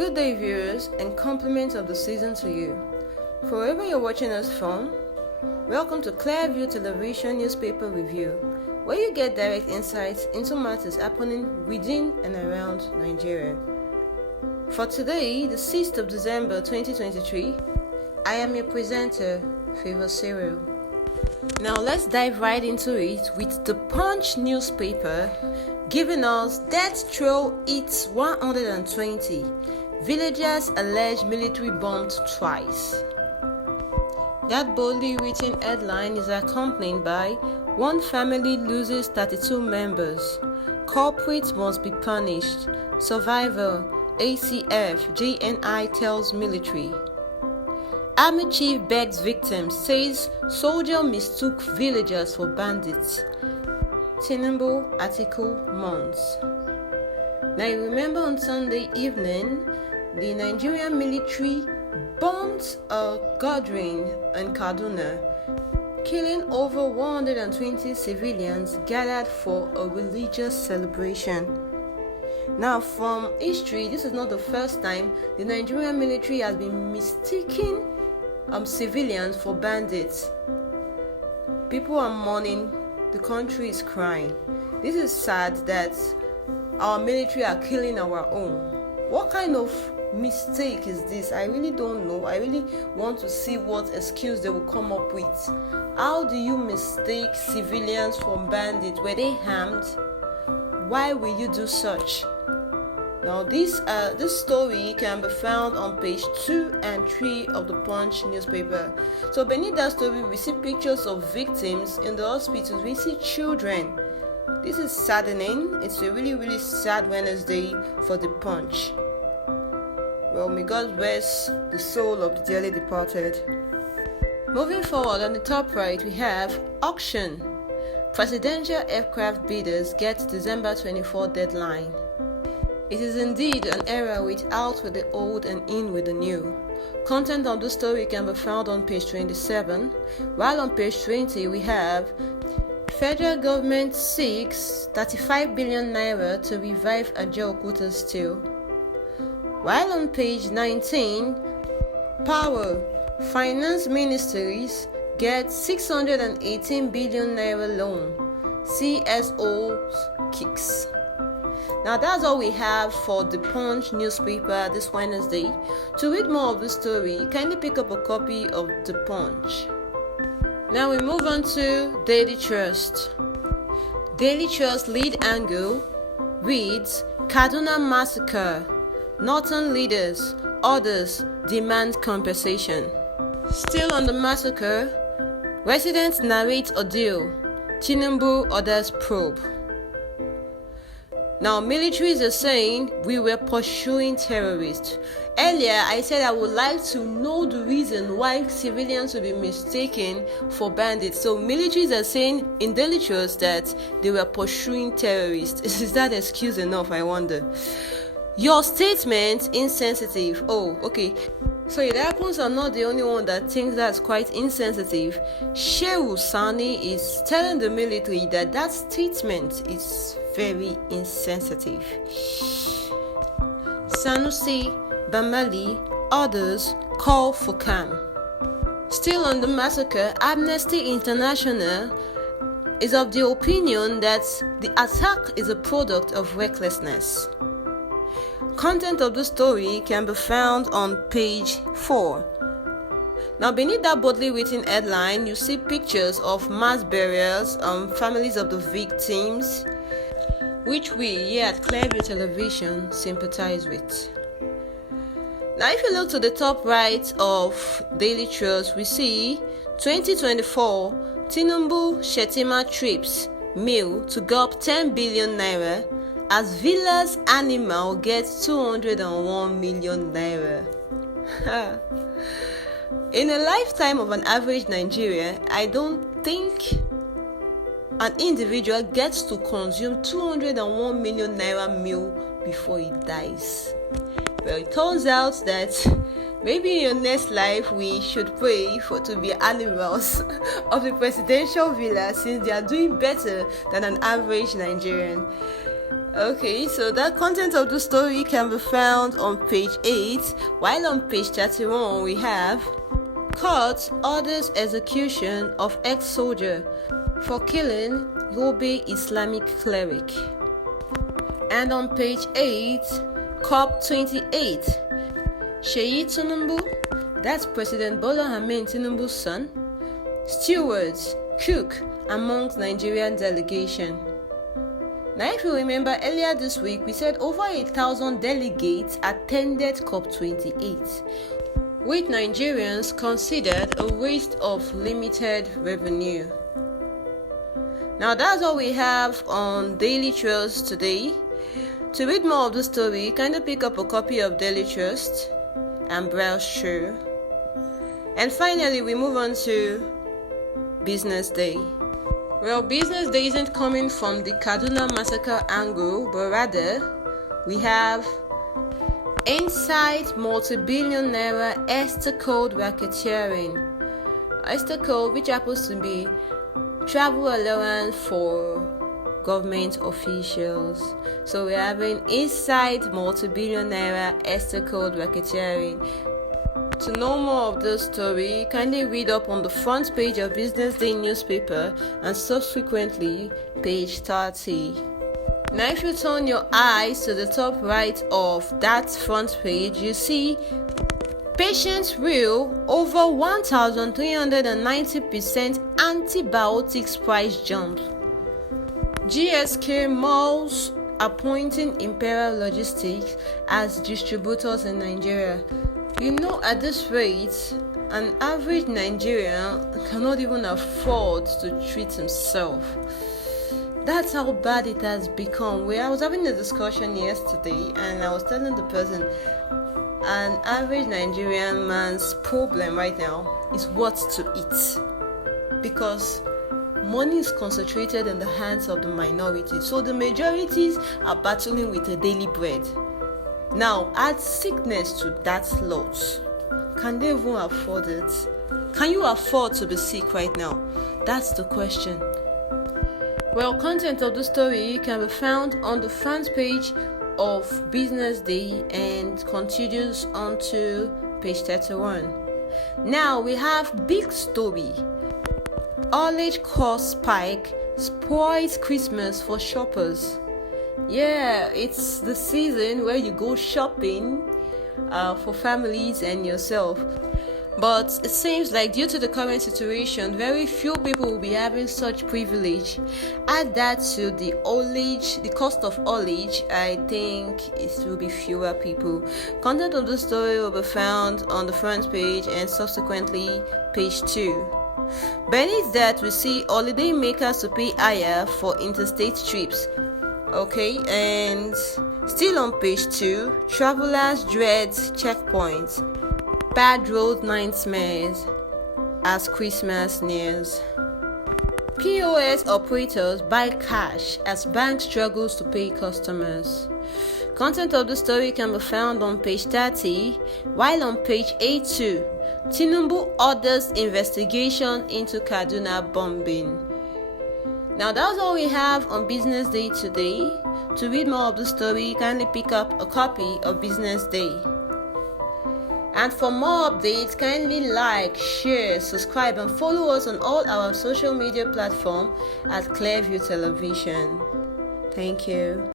Good day, viewers, and compliments of the season to you. For wherever you're watching us from, welcome to Clearview Television Newspaper Review, where you get direct insights into matters happening within and around Nigeria. For today, the 6th of December 2023, I am your presenter, Favor Cyril. Now let's dive right into it with the Punch newspaper giving us death throw hits 120. Villagers alleged military bombed twice. That boldly written headline is accompanied by one family loses 32 members. Culprits must be punished. Survivor, ACF, GNI tells military. Army chief begs victims, says soldier mistook villagers for bandits. Tinubu article months. Now you remember on Sunday evening, the Nigerian military bombed a gathering in Kaduna, killing over 120 civilians gathered for a religious celebration. Now, from history, this is not the first time the Nigerian military has been mistaking civilians for bandits. People are mourning, the country is crying. This is sad that our military are killing our own. What kind of mistake is this? I really don't know. I really want to see what excuse they will come up with. How do you mistake civilians for bandits? Were they harmed? Why will you do such? Now this story can be found on page 2 and 3 of the Punch newspaper. So beneath that story, we see pictures of victims in the hospitals. We see children. This is saddening. It's a really, really sad Wednesday for the Punch. Well, may God rest the soul of the dearly departed. Moving forward, on the top right, we have auction. Presidential aircraft bidders get December 24 deadline. It is indeed an era with out with the old and in with the new. Content of the story can be found on page 27, while on page 20 we have federal government seeks 35 billion naira to revive Ajaokuta steel. While on page 19, Power Finance Ministries get 618 billion naira loan. CSOs kicks. Now that's all we have for the Punch newspaper this Wednesday. To read more of the story, kindly pick up a copy of the Punch. Now we move on to Daily Trust. Daily Trust lead angle reads Kaduna Massacre. Northern leaders, others demand compensation. Still on the massacre, residents narrate ordeal. Tinubu orders probe. Now, militaries are saying we were pursuing terrorists. Earlier, I said I would like to know the reason why civilians will be mistaken for bandits. So, militaries are saying in Daily Trust that they were pursuing terrorists. Is that excuse enough, I wonder? Your statement insensitive. Oh, okay. So it happens I'm not the only one that thinks that's quite insensitive. Shehu Sani is telling the military that that statement is very insensitive. Sanusi, Bamali, others call for calm. Still on the massacre, Amnesty International is of the opinion that the attack is a product of recklessness. Content of the story can be found on page 4. Now, beneath that boldly written headline, you see pictures of mass burials, families of the victims, which we here at Clearview Television sympathize with. Now, if you look to the top right of Daily Trust, we see 2024 Tinubu Shetima trips meal to gulp 10 billion naira as Villa's animal gets 201 million naira. In a lifetime of an average Nigerian, I don't think an individual gets to consume 201 million naira meal before he dies. Well, it turns out that maybe in your next life we should pray to be animals of the presidential villa, since they are doing better than an average Nigerian. Okay, so that content of the story can be found on page 8, while on page 31 we have Court orders execution of ex-soldier for killing Yobe Islamic cleric. And on page 8, COP28, Sheyi Tinubu, that's President Bola Ahmed Tinubu's son, stewards, cook amongst Nigerian delegation. Now, if you remember earlier this week, we said over 1,000 delegates attended COP28, which Nigerians considered a waste of limited revenue. Now, that's all we have on Daily Trust today. To read more of the story, kindly pick up a copy of Daily Trust and browse through. And finally, we move on to Business Day. Well, Business Day isn't coming from the Kaduna massacre angle, but rather we have inside multi-billion naira Esther code racketeering. Esther code, which happens to be travel allowance for government officials. So we're having inside multi-billion naira Esther code racketeering. To know more of this story, kindly read up on the front page of Business Day newspaper and subsequently page 30. Now, if you turn your eyes to the top right of that front page, you see patients will over 1,390% antibiotics price jump. GSK Malls appointing Imperial Logistics as distributors in Nigeria. You know, at this rate, an average Nigerian cannot even afford to treat himself. That's how bad it has become. I was having a discussion yesterday and I was telling the person an average Nigerian man's problem right now is what to eat, because money is concentrated in the hands of the minority, so the majorities are battling with a daily bread. Now, add sickness to that lot. Can they even afford it? Can you afford to be sick right now? That's the question. Well, content of the story can be found on the front page of Business Day and continues on to page 31. Now we have big story. Haulage cost spike spoils Christmas for shoppers. Yeah, it's the season where you go shopping for families and yourself. But it seems like due to the current situation, very few people will be having such privilege. Add that to the haulage, the cost of haulage, I think it will be fewer people. Content of the story will be found on the front page and subsequently page 2. Beneath that, we see holiday makers to pay higher for interstate trips. Okay, and still on page 2, travelers dread checkpoints. Bad road nightmares as Christmas nears. POS operators buy cash as bank struggles to pay customers. Content of the story can be found on page 30, while on page 82, Tinubu orders investigation into Kaduna bombing. Now that's all we have on Business Day today. To read more of the story, kindly pick up a copy of Business Day. And for more updates, kindly like, share, subscribe, and follow us on all our social media platforms at Clearview Television. Thank you.